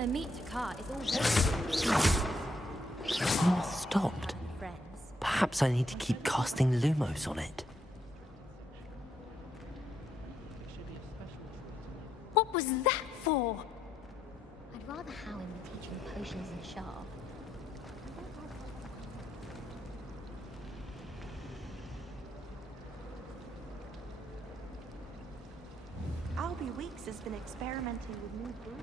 A meat cart is all The moth stopped. friends. Perhaps I need to keep casting Lumos on it. What was that for? I'd rather Howin were teaching potions and Sharp. Albie Weeks has been experimenting with new broom.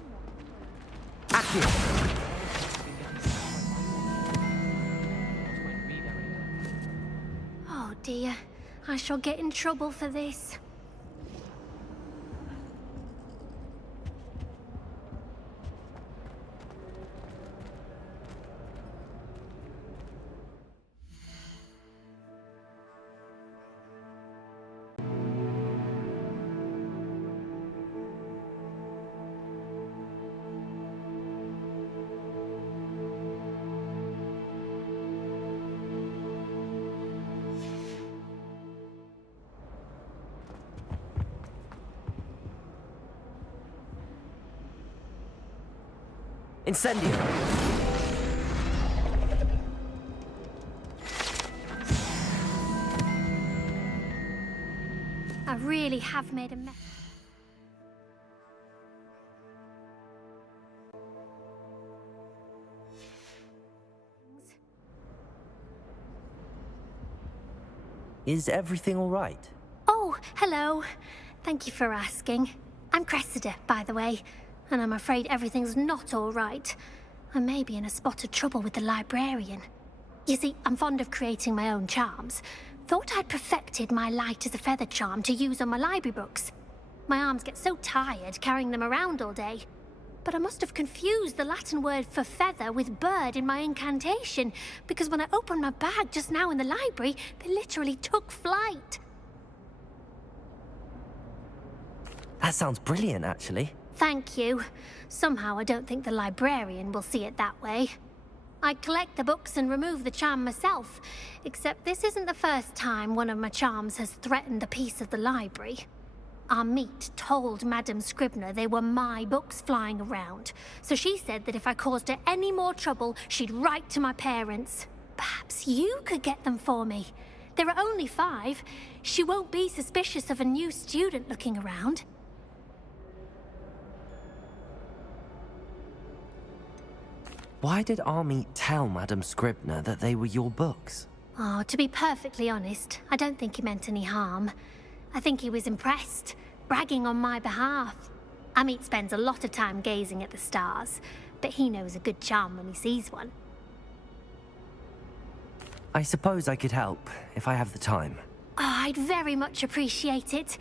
Oh dear, I shall get in trouble for this. Incendio! I really have made a mess. Is everything all right? Oh, hello. Thank you for asking. I'm Cressida, by the way, and I'm afraid everything's not all right. I may be in a spot of trouble with the librarian. You see, I'm fond of creating my own charms. Thought I'd perfected my light as a feather charm to use on my library books. My arms get so tired carrying them around all day. But I must have confused the Latin word for feather with bird in my incantation, because when I opened my bag just now in the library, they literally took flight. That sounds brilliant, actually. Thank you. Somehow I don't think the librarian will see it that way. I collect the books and remove the charm myself, except this isn't the first time one of my charms has threatened a piece of the library. Our meet told Madame Scribner they were my books flying around, so she said that if I caused her any more trouble, she'd write to my parents. Perhaps you could get them for me. There are only 5. She won't be suspicious of a new student looking around. Why did Army tell Madame Scribner that they were your books? Oh, to be perfectly honest, I don't think he meant any harm. I think he was impressed, bragging on my behalf. Amit spends a lot of time gazing at the stars, but he knows a good charm when he sees one. I suppose I could help, if I have the time. Oh, I'd very much appreciate it.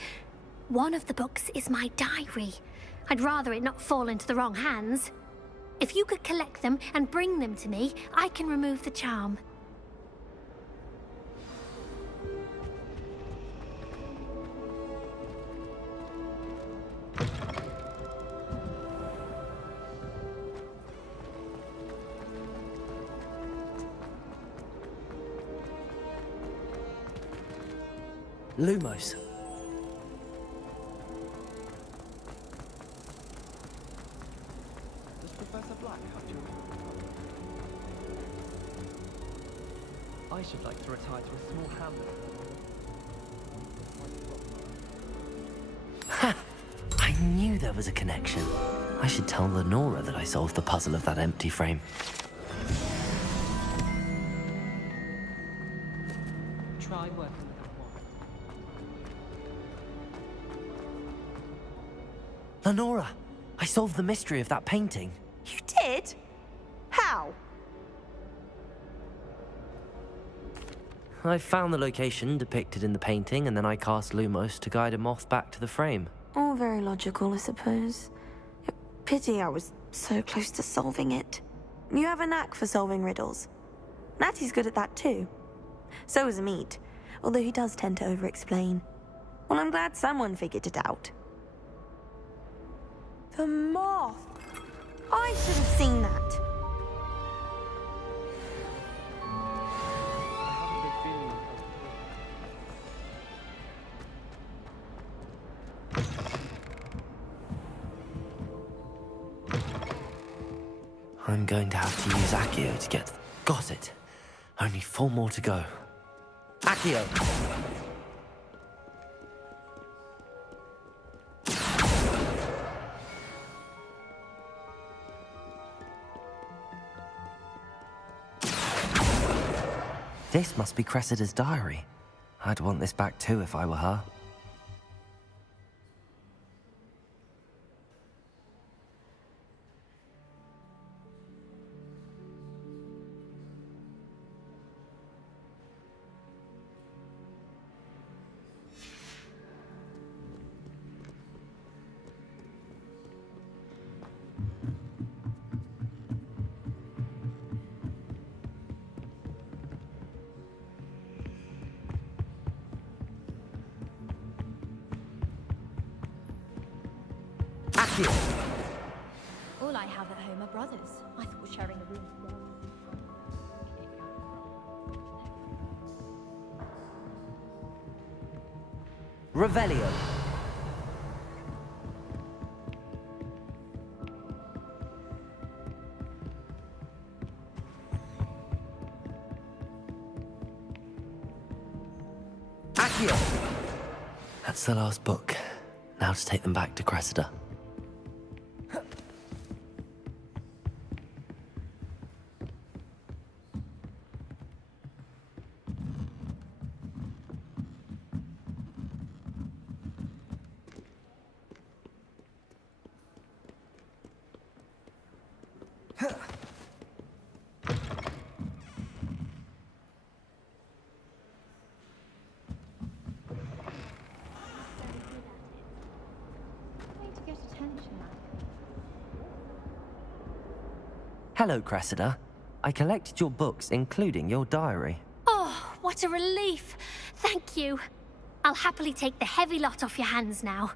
One of the books is my diary. I'd rather it not fall into the wrong hands. If you could collect them and bring them to me, I can remove the charm. Lumos. Does Professor Black have children? I should like to retire to a small hamlet. Ha! I knew there was a connection. I should tell Lenora that I solved the puzzle of that empty frame. Try working with that one. Lenora! I solved the mystery of that painting. You did? How? I found the location depicted in the painting, and then I cast Lumos to guide a moth back to the frame. All very logical, I suppose. Pity I was so close to solving it. You have a knack for solving riddles. Natty's good at that too. So is Amit, although he does tend to over-explain. Well, I'm glad someone figured it out. The moth! I should have seen that. I haven't been feeling well. I'm going to have to use Accio to get... Got it. Only 4 more to go. Accio! This must be Cressida's diary. I'd want this back too if I were her. Accio! All I have at home are brothers. I thought sharing a room with them. Revelio. Accio! That's the last book. Now to take them back to Cressida. Trying to get attention. Hello, Cressida. I collected your books, including your diary. Oh, what a relief. Thank you. I'll happily take the heavy lot off your hands now.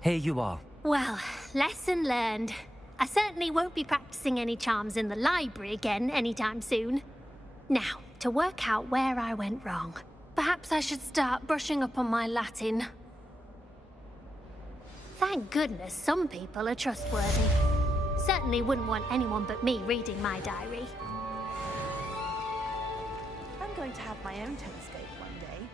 Here you are. Well, lesson learned. I certainly won't be practicing any charms in the library again anytime soon. Now, to work out where I went wrong. Perhaps I should start brushing up on my Latin. Thank goodness some people are trustworthy. Certainly wouldn't want anyone but me reading my diary. I'm going to have my own telescope one day.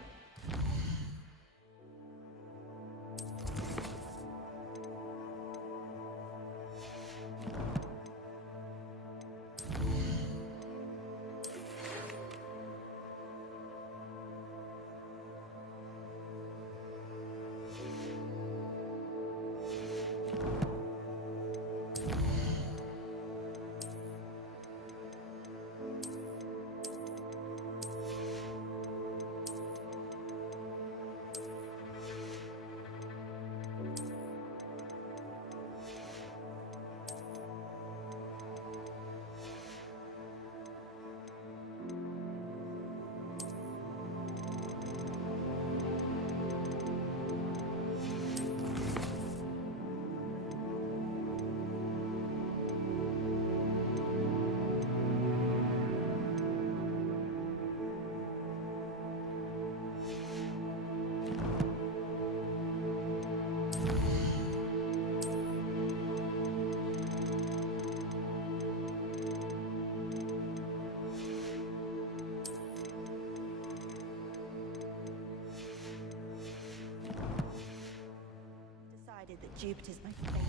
Decided that Jupiter's my favorite.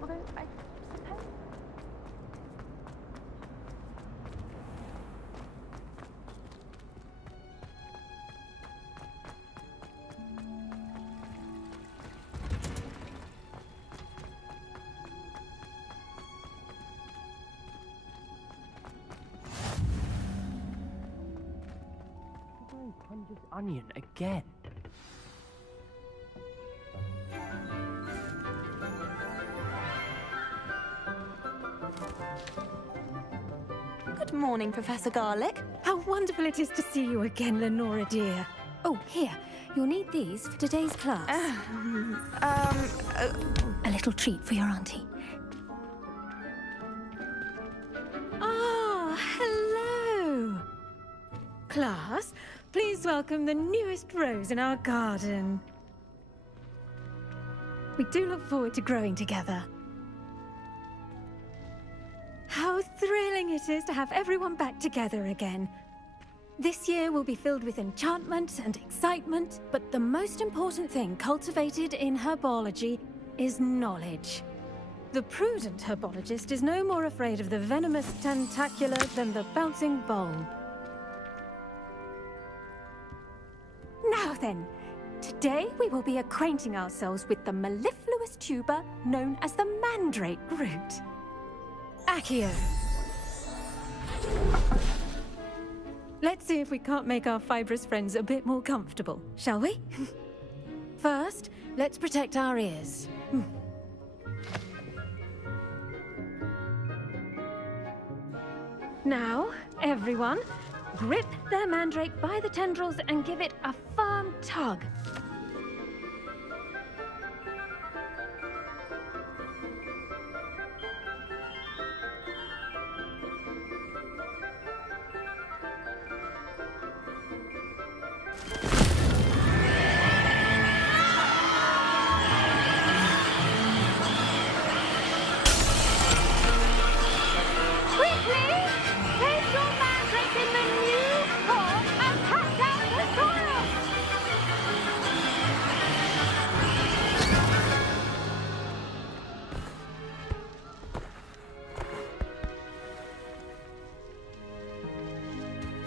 Although I suppose. Punja's onion again. Good morning, Professor Garlic. How wonderful it is to see you again, Lenora dear. Oh, here. You'll need these for today's class. A little treat for your auntie. Ah, hello. Class, please welcome the newest rose in our garden. We do look forward to growing together. How thrilling it is to have everyone back together again. This year will be filled with enchantment and excitement, but the most important thing cultivated in herbology is knowledge. The prudent herbologist is no more afraid of the venomous tentacula than the bouncing bulb. Now then, today we will be acquainting ourselves with the mellifluous tuber known as the mandrake root. Accio. Let's see if we can't make our fibrous friends a bit more comfortable, shall we? First, let's protect our ears. Now, everyone, grip their mandrake by the tendrils and give it a firm tug.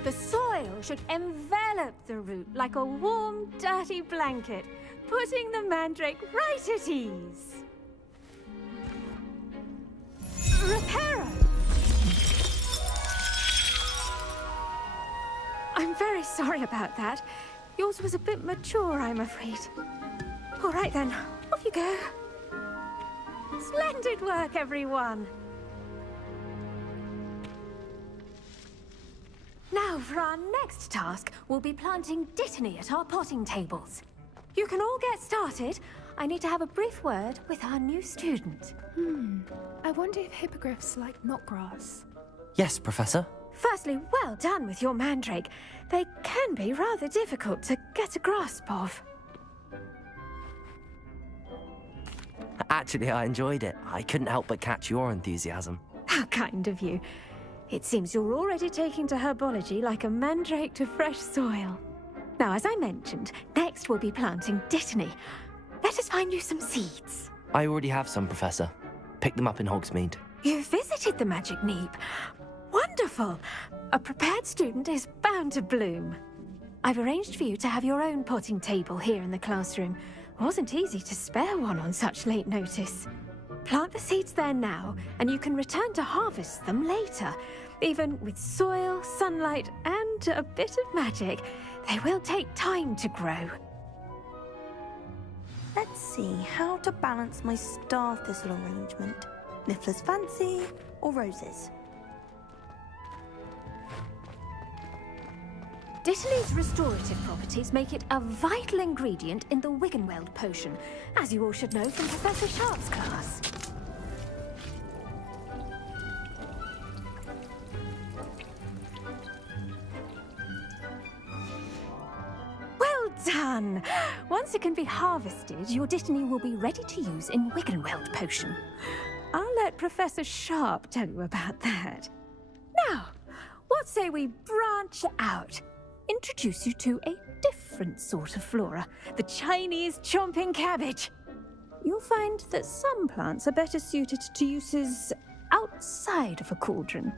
The soil should envelop the root like a warm, dirty blanket, putting the mandrake right at ease. Reparo! I'm very sorry about that. Yours was a bit mature, I'm afraid. All right then, off you go. Splendid work, everyone! Now, for our next task, we'll be planting dittany at our potting tables. You can all get started. I need to have a brief word with our new student. I wonder if hippogriffs like knotgrass. Yes, Professor. Firstly, well done with your mandrake. They can be rather difficult to get a grasp of. Actually, I enjoyed it. I couldn't help but catch your enthusiasm. How kind of you. It seems you're already taking to herbology like a mandrake to fresh soil. Now, as I mentioned, next we'll be planting dittany. Let us find you some seeds. I already have some, Professor. Picked them up in Hogsmeade. You visited the Magic Neep. Wonderful! A prepared student is bound to bloom. I've arranged for you to have your own potting table here in the classroom. Wasn't easy to spare one on such late notice. Plant the seeds there now, and you can return to harvest them later. Even with soil, sunlight, and a bit of magic, they will take time to grow. Let's see how to balance my star thistle arrangement. Niffler's fancy or roses? Dittany's restorative properties make it a vital ingredient in the Wiggenweld potion, as you all should know from Professor Sharp's class. Well done! Once it can be harvested, your dittany will be ready to use in Wiggenweld potion. I'll let Professor Sharp tell you about that. Now, what say we branch out? Introduce you to a different sort of flora, the Chinese chomping cabbage. You'll find that some plants are better suited to uses outside of a cauldron.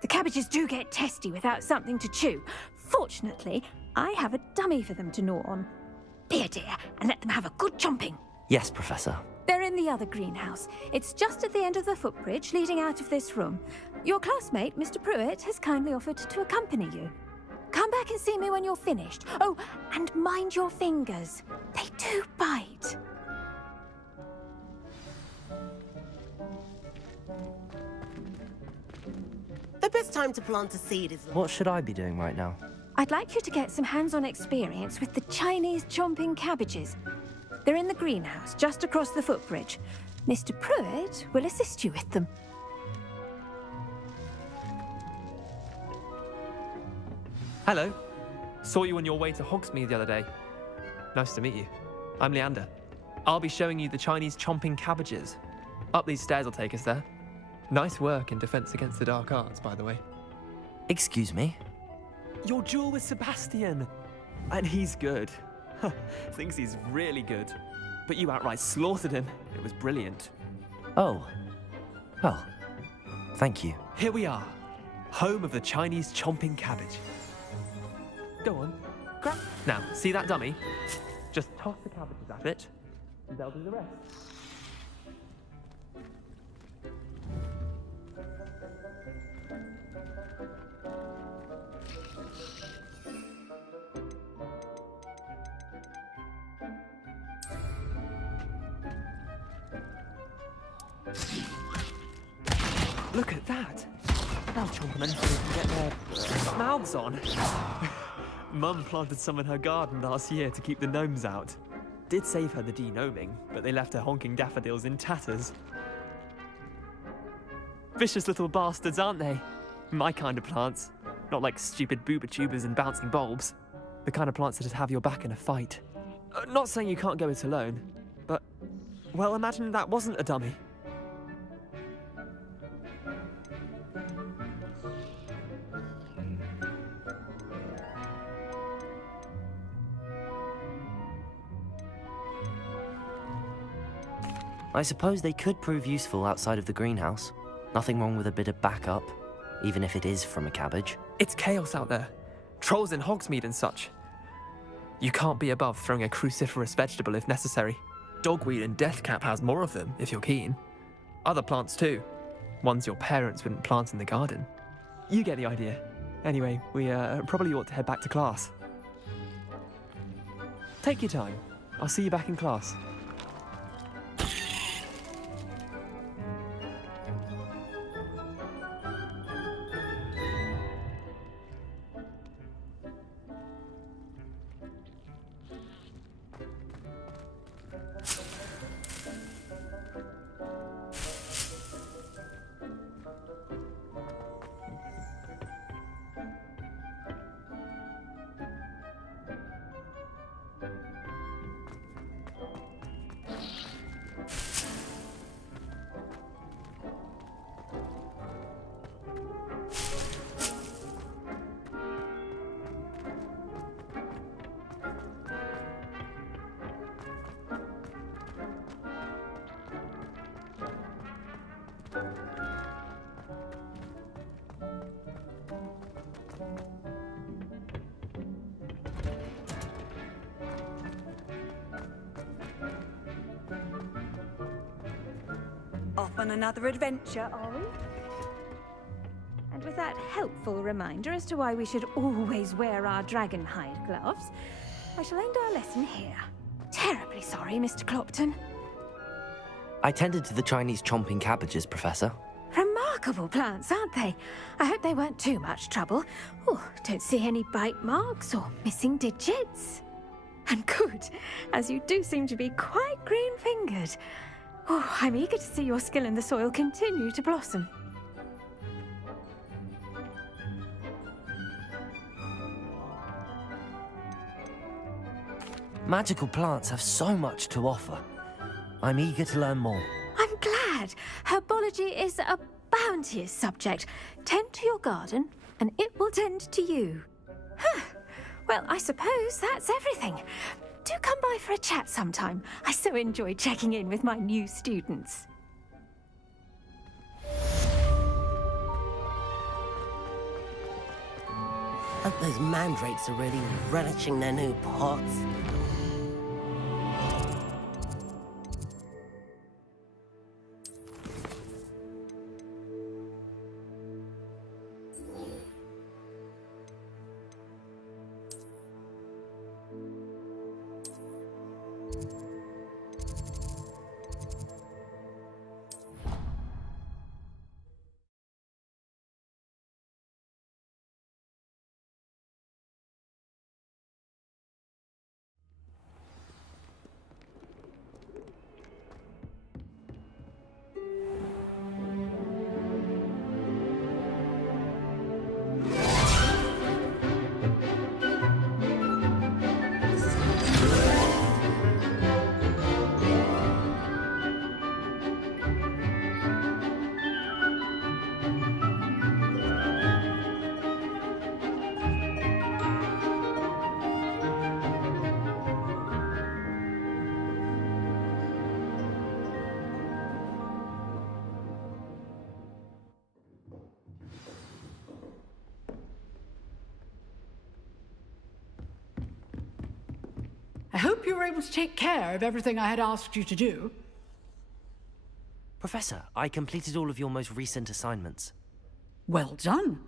The cabbages do get testy without something to chew. Fortunately, I have a dummy for them to gnaw on. Be a dear and let them have a good chomping. Yes, Professor. They're in the other greenhouse. It's just at the end of the footbridge leading out of this room. Your classmate, Mr. Pruitt, has kindly offered to accompany you. Come back and see me when you're finished. Oh, and mind your fingers. They do bite. The best time to plant a seed is... What should I be doing right now? I'd like you to get some hands-on experience with the Chinese chomping cabbages. They're in the greenhouse, just across the footbridge. Mr. Pruitt will assist you with them. Hello. Saw you on your way to Hogsmeade the other day. Nice to meet you. I'm Leander. I'll be showing you the Chinese chomping cabbages. Up these stairs will take us there. Nice work in Defense Against the Dark Arts, by the way. Excuse me? Your duel with Sebastian! And he's good. Thinks he's really good. But you outright slaughtered him. It was brilliant. Oh. Well, thank you. Here we are. Home of the Chinese chomping cabbage. Go on. Grab. Now, see that dummy? Just toss the cabbages at it, and they'll do the rest. Look at that! They'll chomp them anything they can get their mouths on. Mum planted some in her garden last year to keep the gnomes out. Did save her the de-gnoming, but they left her honking daffodils in tatters. Vicious little bastards, aren't they? My kind of plants. Not like stupid booba tubers and bouncing bulbs. The kind of plants that'd have your back in a fight. Not saying you can't go it alone, but... well, imagine that wasn't a dummy. I suppose they could prove useful outside of the greenhouse. Nothing wrong with a bit of backup, even if it is from a cabbage. It's chaos out there. Trolls in Hogsmeade and such. You can't be above throwing a cruciferous vegetable if necessary. Dogweed and deathcap has more of them, if you're keen. Other plants too. Ones your parents wouldn't plant in the garden. You get the idea. Anyway, we probably ought to head back to class. Take your time. I'll see you back in class. Off on another adventure, are we? And with that helpful reminder as to why we should always wear our dragon hide gloves, I shall end our lesson here. Terribly sorry, Mr. Clopton. I tended to the Chinese chomping cabbages, Professor. Remarkable plants, aren't they? I hope they weren't too much trouble. Oh, don't see any bite marks or missing digits. And good, as you do seem to be quite green-fingered. Oh, I'm eager to see your skill in the soil continue to blossom. Magical plants have so much to offer. I'm eager to learn more. I'm glad. Herbology is a bounteous subject. Tend to your garden, and it will tend to you. Huh. Well, I suppose that's everything. Do come by for a chat sometime. I so enjoy checking in with my new students. Hope those mandrakes are really relishing their new pots. I hope you were able to take care of everything I had asked you to do. Professor, I completed all of your most recent assignments. Well done.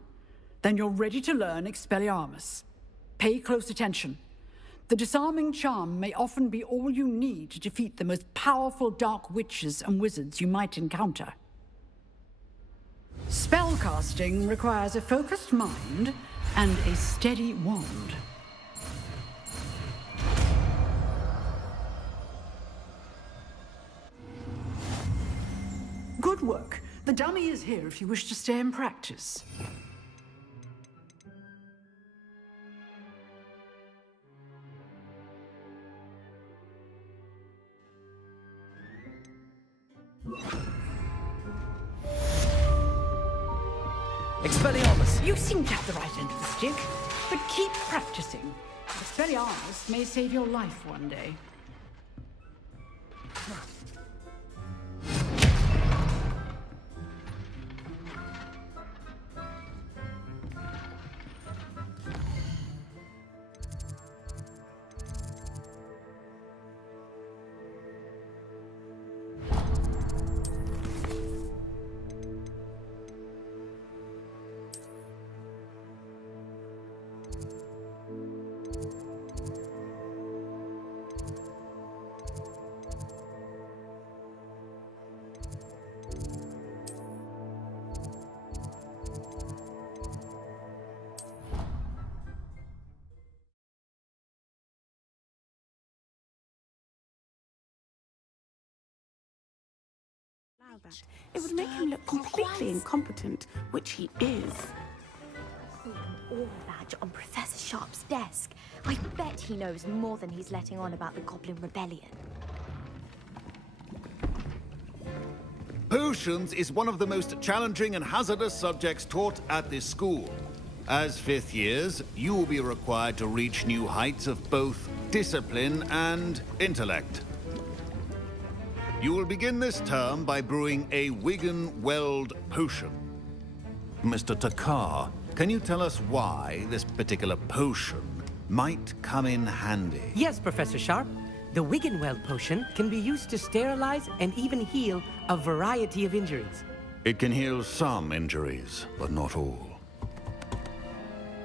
Then you're ready to learn Expelliarmus. Pay close attention. The disarming charm may often be all you need to defeat the most powerful dark witches and wizards you might encounter. Spellcasting requires a focused mind and a steady wand. Good work. The dummy is here if you wish to stay and practice. Expelliarmus! You seem to have the right end of the stick, but keep practicing. Expelliarmus may save your life one day. It would make him look completely incompetent, which he is. All badge on Professor Sharp's desk. I bet he knows more than he's letting on about the Goblin Rebellion. Potions is one of the most challenging and hazardous subjects taught at this school. As fifth years, you will be required to reach new heights of both discipline and intellect. You will begin this term by brewing a Wiggenweld potion. Mr. Takar, can you tell us why this particular potion might come in handy? Yes, Professor Sharp. The Wiggenweld potion can be used to sterilize and even heal a variety of injuries. It can heal some injuries, but not all.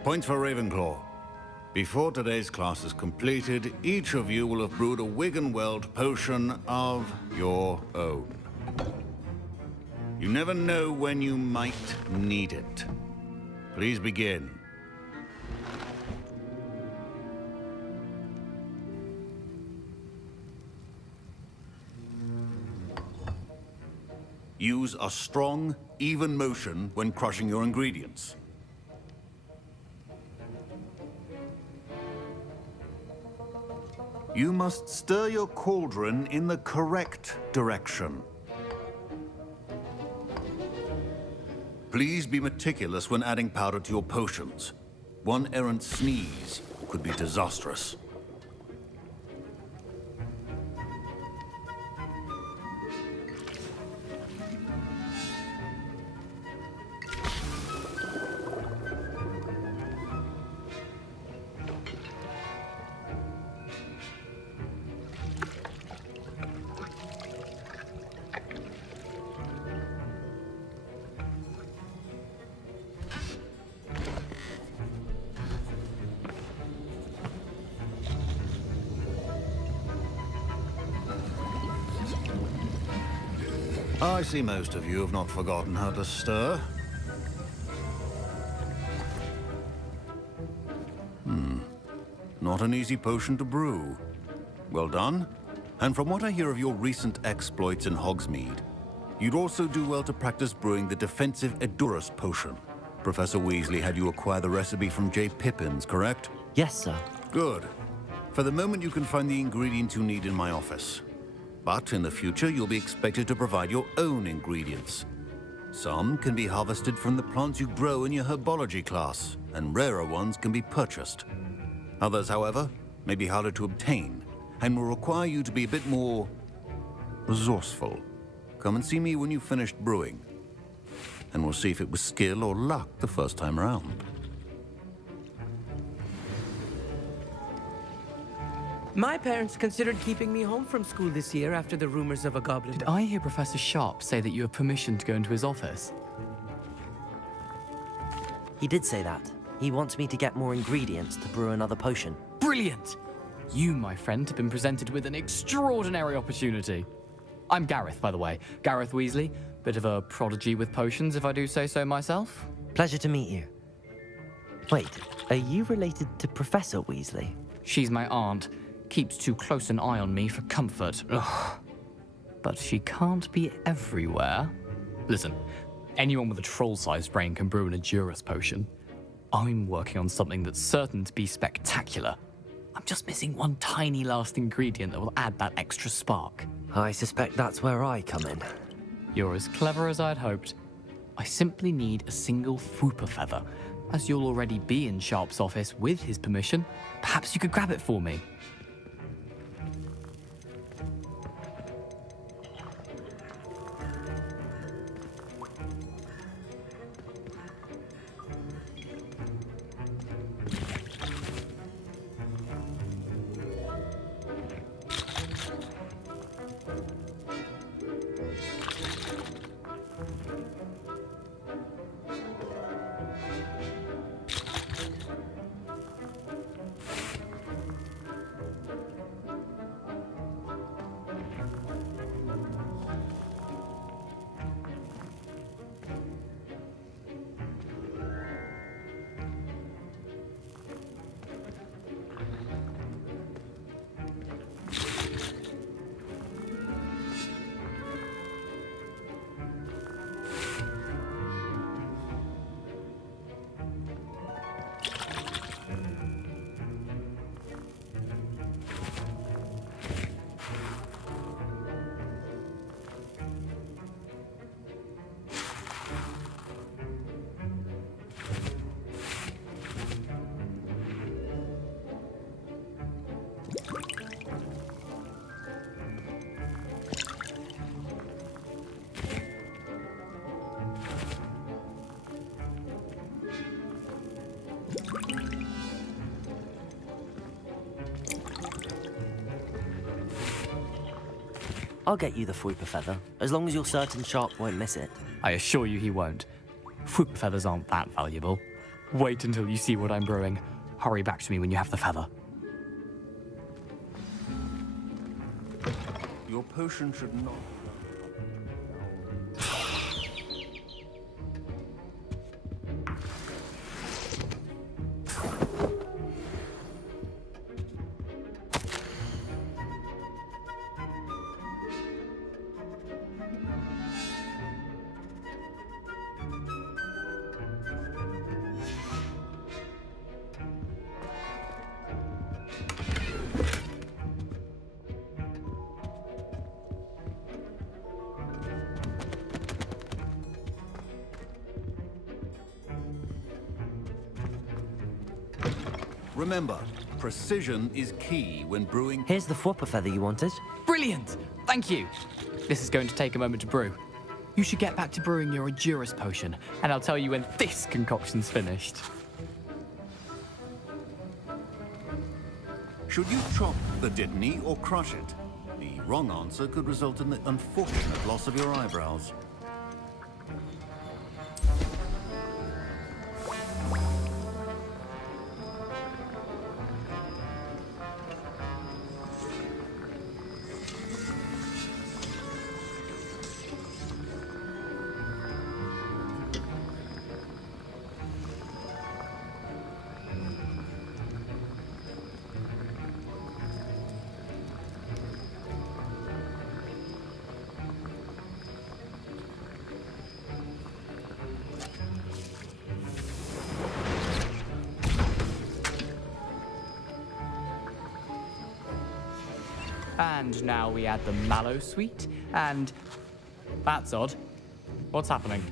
Points for Ravenclaw. Before today's class is completed, each of you will have brewed a Wiggenweld potion of your own. You never know when you might need it. Please begin. Use a strong, even motion when crushing your ingredients. You must stir your cauldron in the correct direction. Please be meticulous when adding powder to your potions. One errant sneeze could be disastrous. I see most of you have not forgotten how to stir. Not an easy potion to brew. Well done. And from what I hear of your recent exploits in Hogsmeade, you'd also do well to practice brewing the defensive Edurus potion. Professor Weasley had you acquire the recipe from J. Pippins, correct? Yes, sir. Good. For the moment, you can find the ingredients you need in my office. But in the future, you'll be expected to provide your own ingredients. Some can be harvested from the plants you grow in your herbology class, and rarer ones can be purchased. Others, however, may be harder to obtain, and will require you to be a bit more resourceful. Come and see me when you've finished brewing, and we'll see if it was skill or luck the first time around. My parents considered keeping me home from school this year after the rumors of a goblin. Did I hear Professor Sharp say that you have permission to go into his office? He did say that. He wants me to get more ingredients to brew another potion. Brilliant! You, my friend, have been presented with an extraordinary opportunity. I'm Gareth, by the way. Gareth Weasley. Bit of a prodigy with potions, if I do say so myself. Pleasure to meet you. Wait, are you related to Professor Weasley? She's my aunt. Keeps too close an eye on me for comfort. Ugh. But she can't be everywhere. Listen, anyone with a troll-sized brain can brew an Edurus potion. I'm working on something that's certain to be spectacular. I'm just missing one tiny last ingredient that will add that extra spark. I suspect that's where I come in. You're as clever as I'd hoped. I simply need a single Fwooper feather. As you'll already be in Sharp's office with his permission, perhaps you could grab it for me. I'll get you the Fwooper feather, as long as you're certain Sharp won't miss it. I assure you he won't. Fwooper feathers aren't that valuable. Wait until you see what I'm brewing. Hurry back to me when you have the feather. Your potion should not... Remember, precision is key when brewing... Here's the Fwooper feather you wanted. Brilliant! Thank you! This is going to take a moment to brew. You should get back to brewing your Edurus potion, and I'll tell you when this concoction's finished. Should you chop the Dittany or crush it? The wrong answer could result in the unfortunate loss of your eyebrows. And now we add the mallow sweet, and... That's odd. What's happening?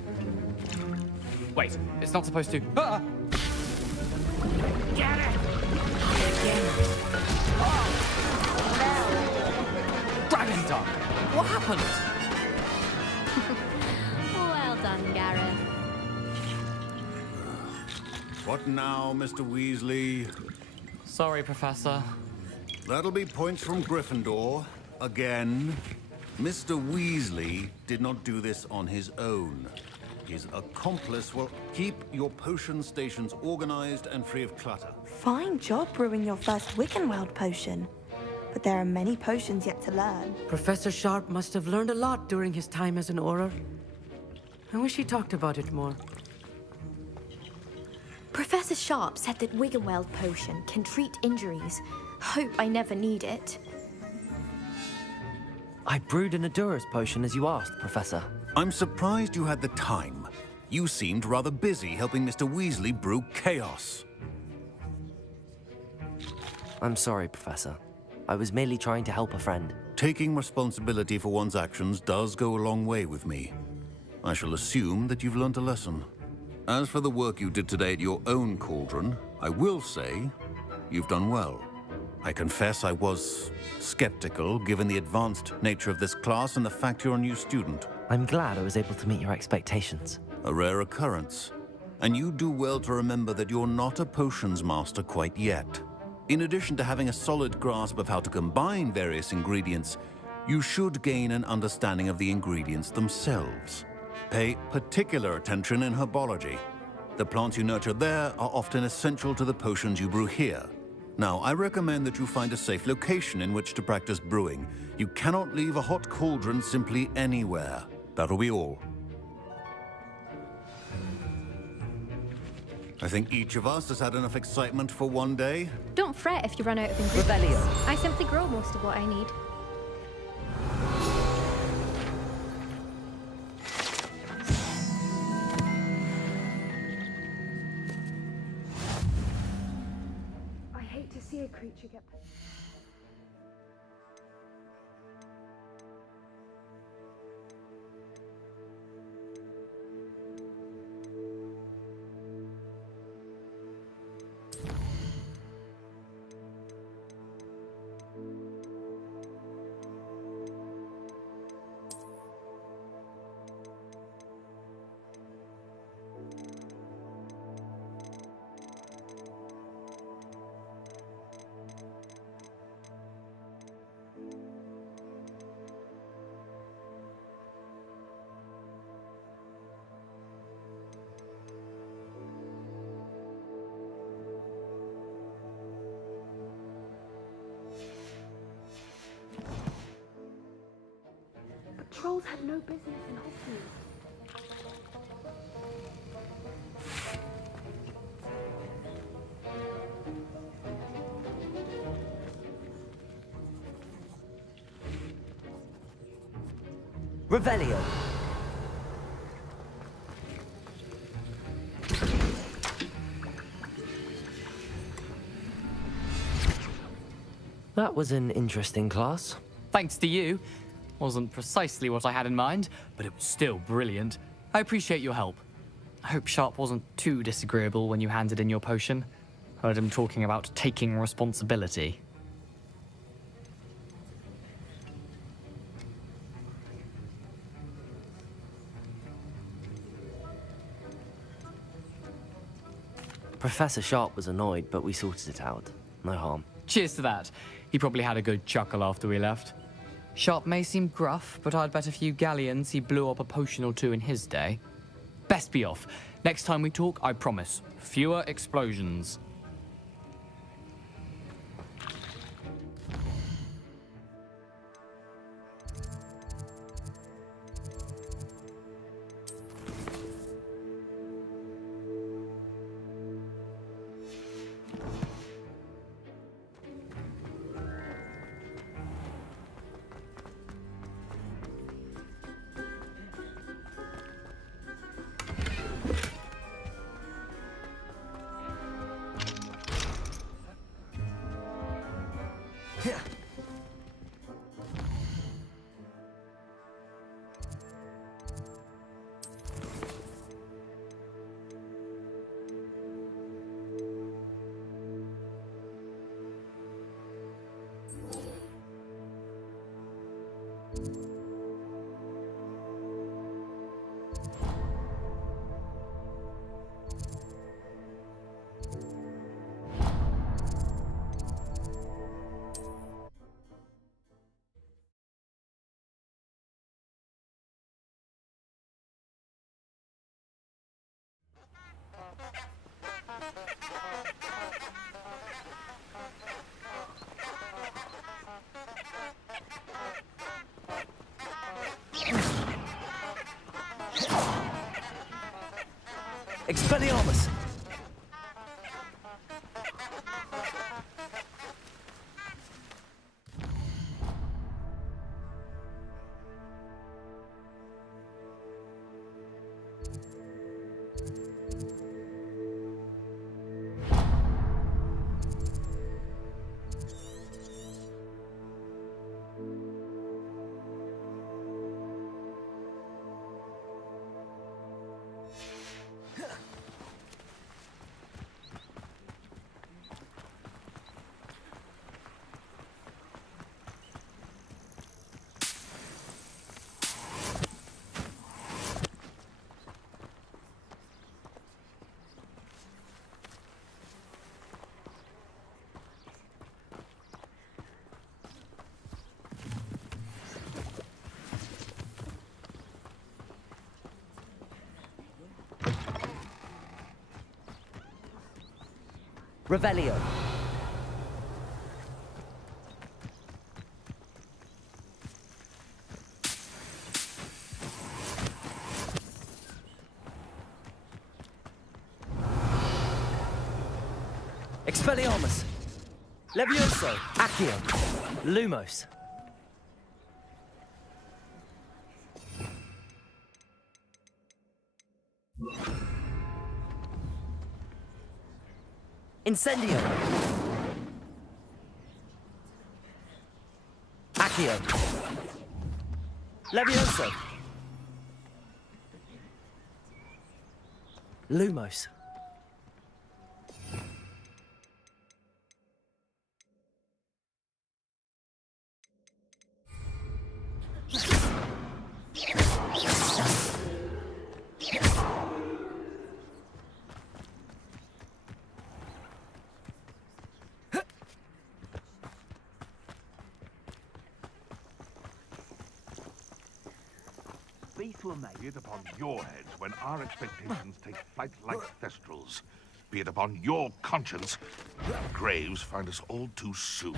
Wait, it's not supposed to... Ah! Get it! Oh! Dragon Duck! What happened? Well done, Gareth. What now, Mr. Weasley? Sorry, Professor. That'll be points from Gryffindor. Again. Mr. Weasley did not do this on his own. His accomplice will keep your potion stations organized and free of clutter. Fine job brewing your first Wiccanweld potion. But there are many potions yet to learn. Professor Sharp must have learned a lot during his time as an Auror. I wish he talked about it more. Professor Sharp said that Wiggenweld potion can treat injuries. Hope I never need it. I brewed an Adura's potion as you asked, Professor. I'm surprised you had the time. You seemed rather busy helping Mr. Weasley brew chaos. I'm sorry, Professor. I was merely trying to help a friend. Taking responsibility for one's actions does go a long way with me. I shall assume that you've learned a lesson. As for the work you did today at your own cauldron, I will say you've done well. I confess I was skeptical, given the advanced nature of this class and the fact you're a new student. I'm glad I was able to meet your expectations. A rare occurrence. And you do well to remember that you're not a potions master quite yet. In addition to having a solid grasp of how to combine various ingredients, you should gain an understanding of the ingredients themselves. Pay particular attention in herbology. The plants you nurture there are often essential to the potions you brew here. Now, I recommend that you find a safe location in which to practice brewing. You cannot leave a hot cauldron simply anywhere. That'll be all. I think each of us has had enough excitement for one day. Don't fret if you run out of ingredients. Rebellion. I simply grow most of what I need. I hate to see a creature get... Trolls had no business in Hogsmeade. Revelio. That was an interesting class. Thanks to you. Wasn't precisely what I had in mind, but it was still brilliant. I appreciate your help. I hope Sharp wasn't too disagreeable when you handed in your potion. Heard him talking about taking responsibility. Professor Sharp was annoyed, but we sorted it out. No harm. Cheers to that. He probably had a good chuckle after we left. Sharp may seem gruff, but I'd bet a few galleons he blew up a potion or two in his day. Best be off. Next time we talk, I promise, fewer explosions. Expelliarmus! Revelio. Expelliarmus. Levioso. Accio. Lumos. Incendio. Accio. Levioso. Lumos. Faith will lay it upon your heads when our expectations take flight like thestrals. Be it upon your conscience, graves find us all too soon.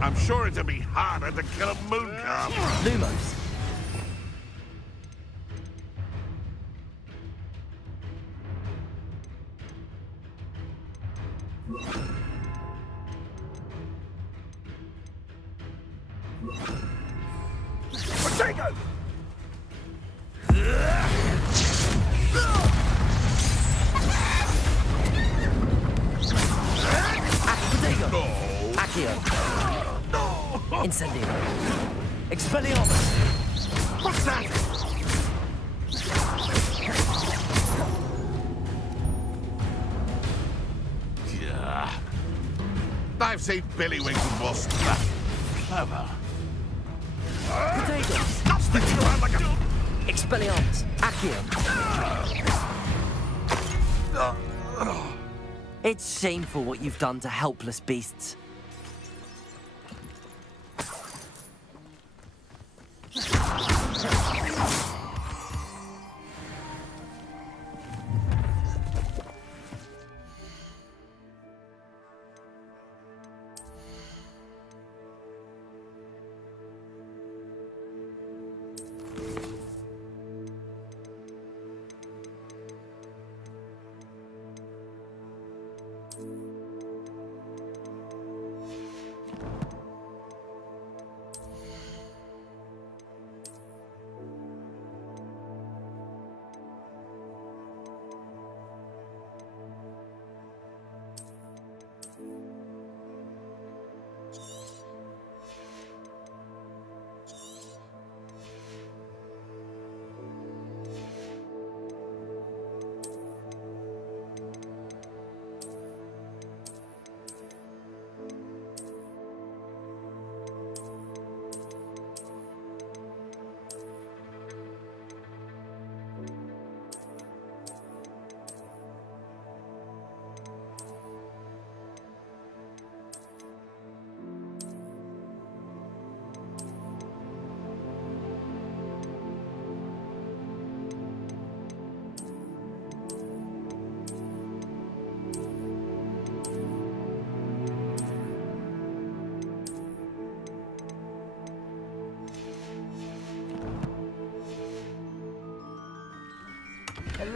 I'm sure it'll be harder to kill a moon calf. Lumos. Potato! Potato. Accio. Incendio. Expelliarmus. What's that? Yeah. I've seen Billy Wings and more stuff. Clever. Potato. Stop sticking around like a... Expelliarmus. Accio. It's shameful what you've done to helpless beasts.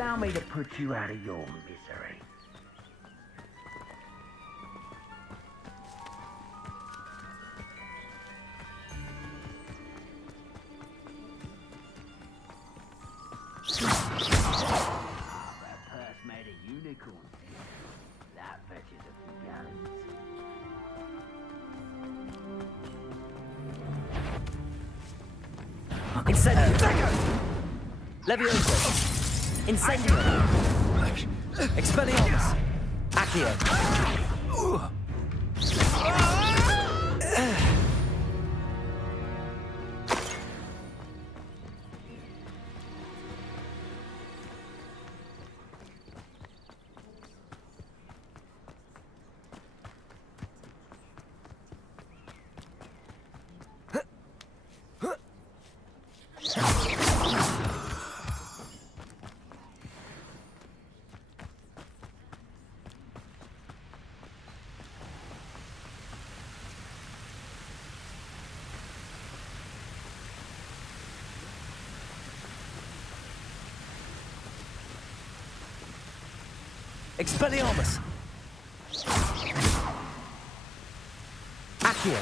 allow me to put you out of your misery. That purse made a unicorn. That fetches a few gallons. Incendio! Levioso! Incendio! Expelliarmus! Accio! Expelliarmus! Accio!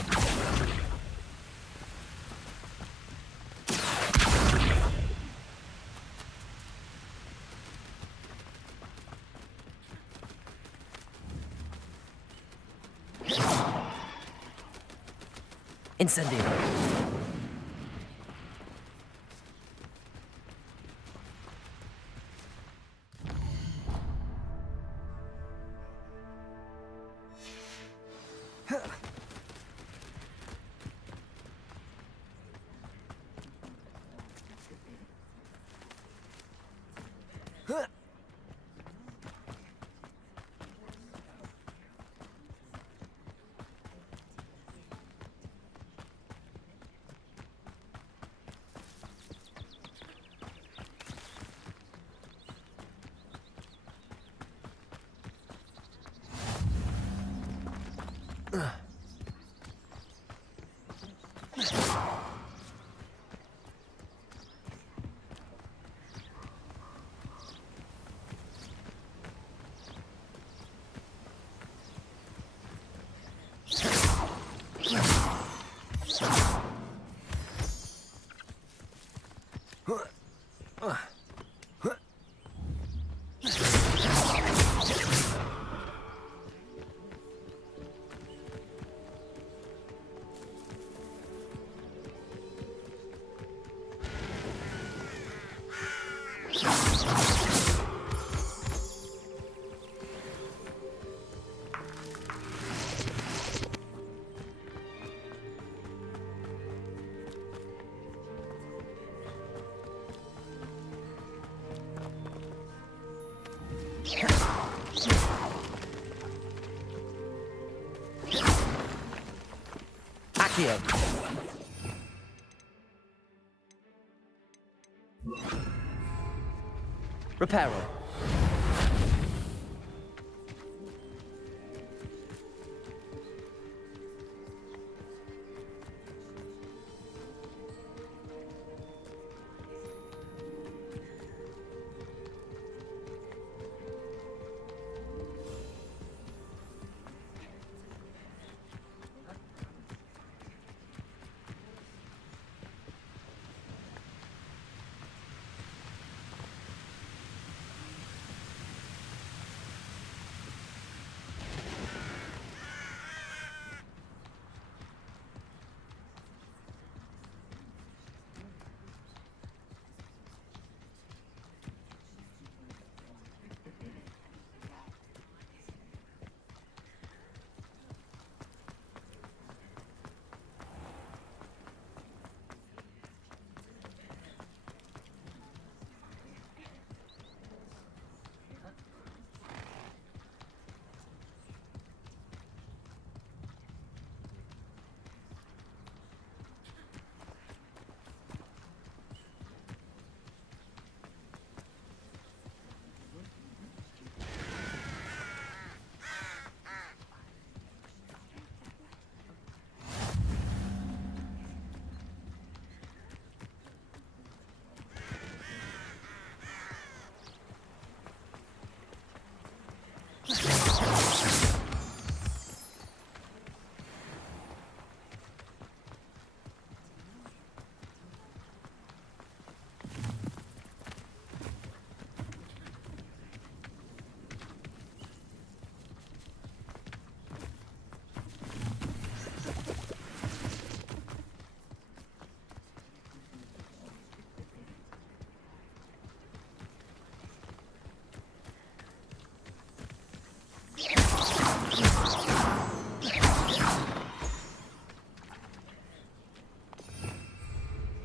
Incendio! Accio! Reparo!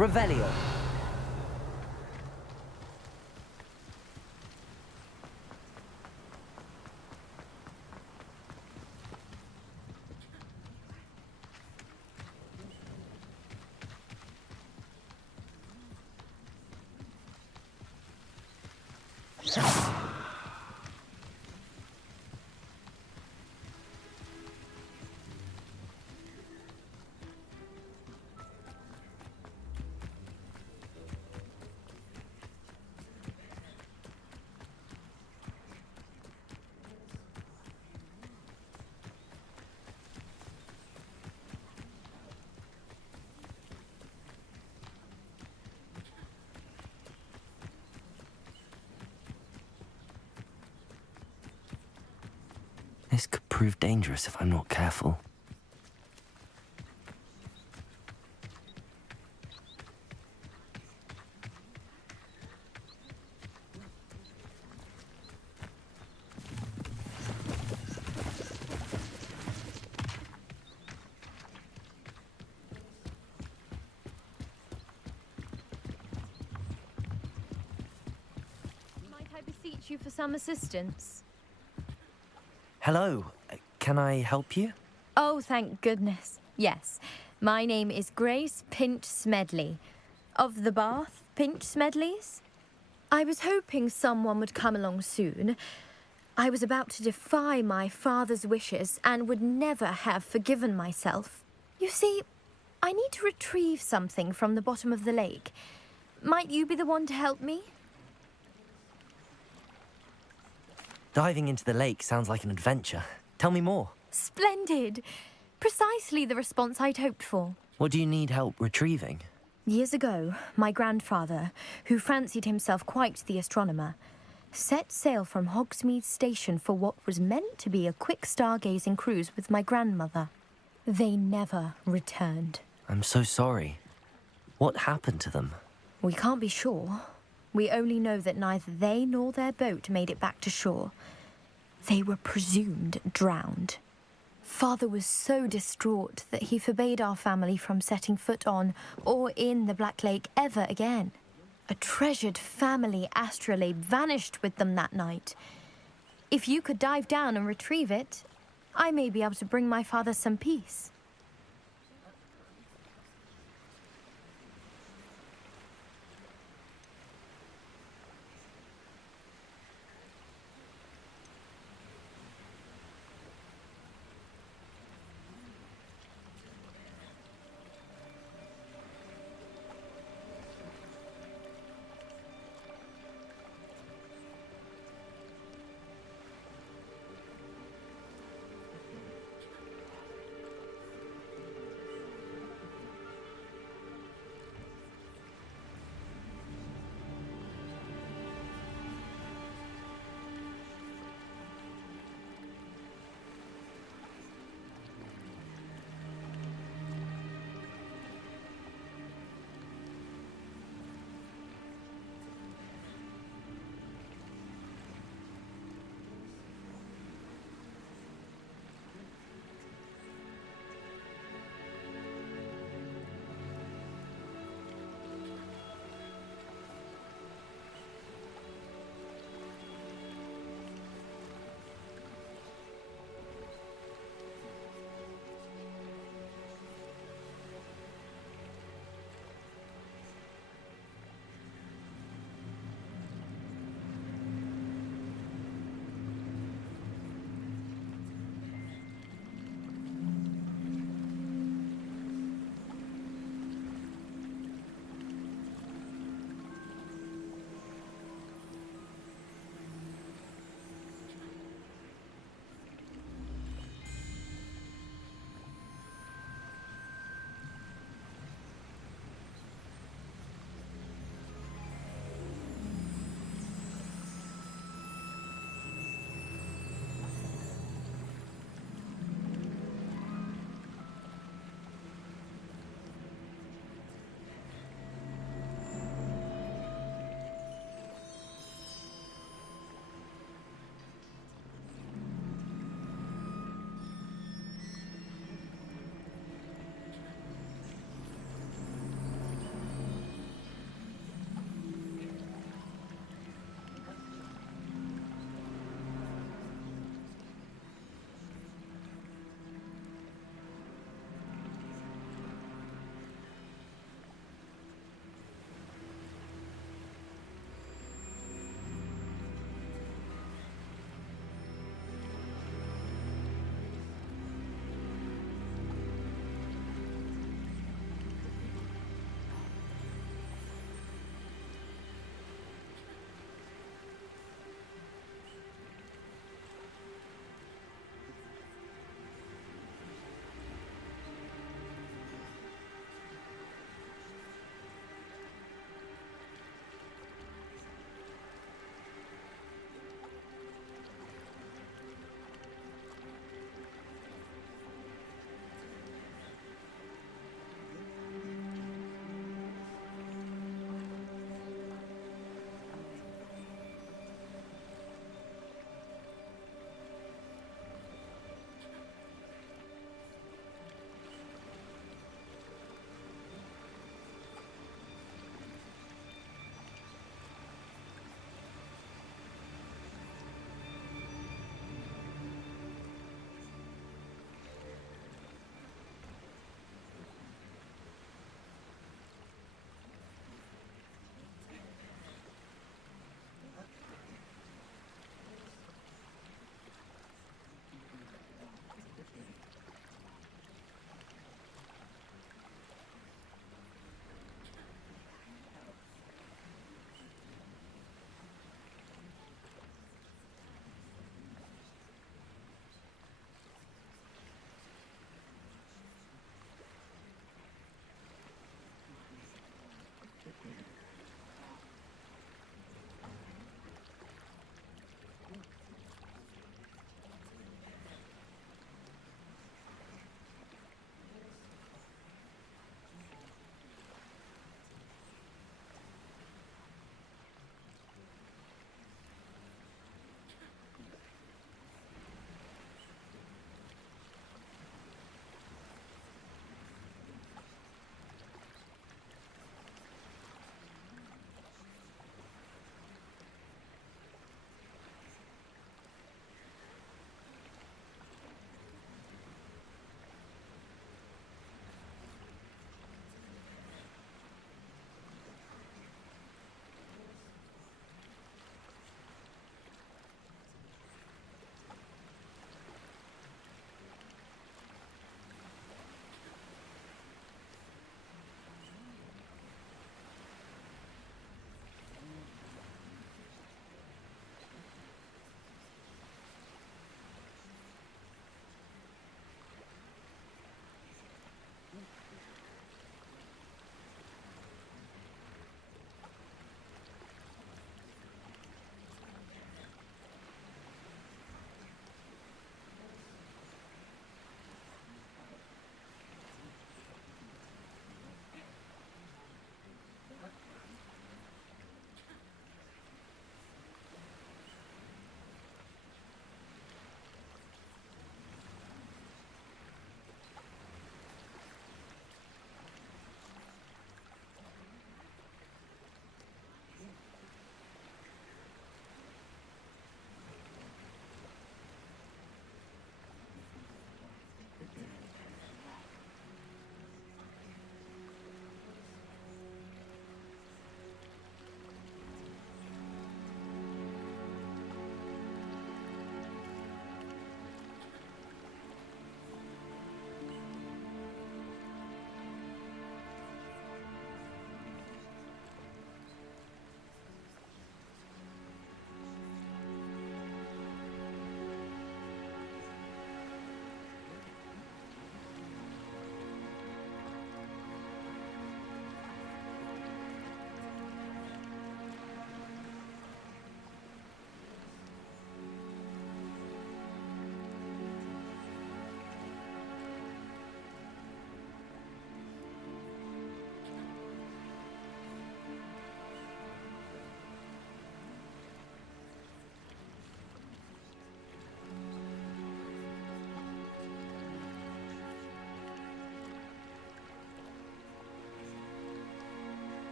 Revelio. This could prove dangerous if I'm not careful. Might I beseech you for some assistance? Hello, can I help you? Oh, thank goodness. Yes. My name is Grace Pinch Smedley. Of the Bath Pinch Smedleys? I was hoping someone would come along soon. I was about to defy my father's wishes and would never have forgiven myself. You see, I need to retrieve something from the bottom of the lake. Might you be the one to help me? Diving into the lake sounds like an adventure. Tell me more. Splendid! Precisely the response I'd hoped for. What do you need help retrieving? Years ago, my grandfather, who fancied himself quite the astronomer, set sail from Hogsmeade Station for what was meant to be a quick stargazing cruise with my grandmother. They never returned. I'm so sorry. What happened to them? We can't be sure. We only know that neither they nor their boat made it back to shore. They were presumed drowned. Father was so distraught that he forbade our family from setting foot on or in the Black Lake ever again. A treasured family astrolabe vanished with them that night. If you could dive down and retrieve it, I may be able to bring my father some peace.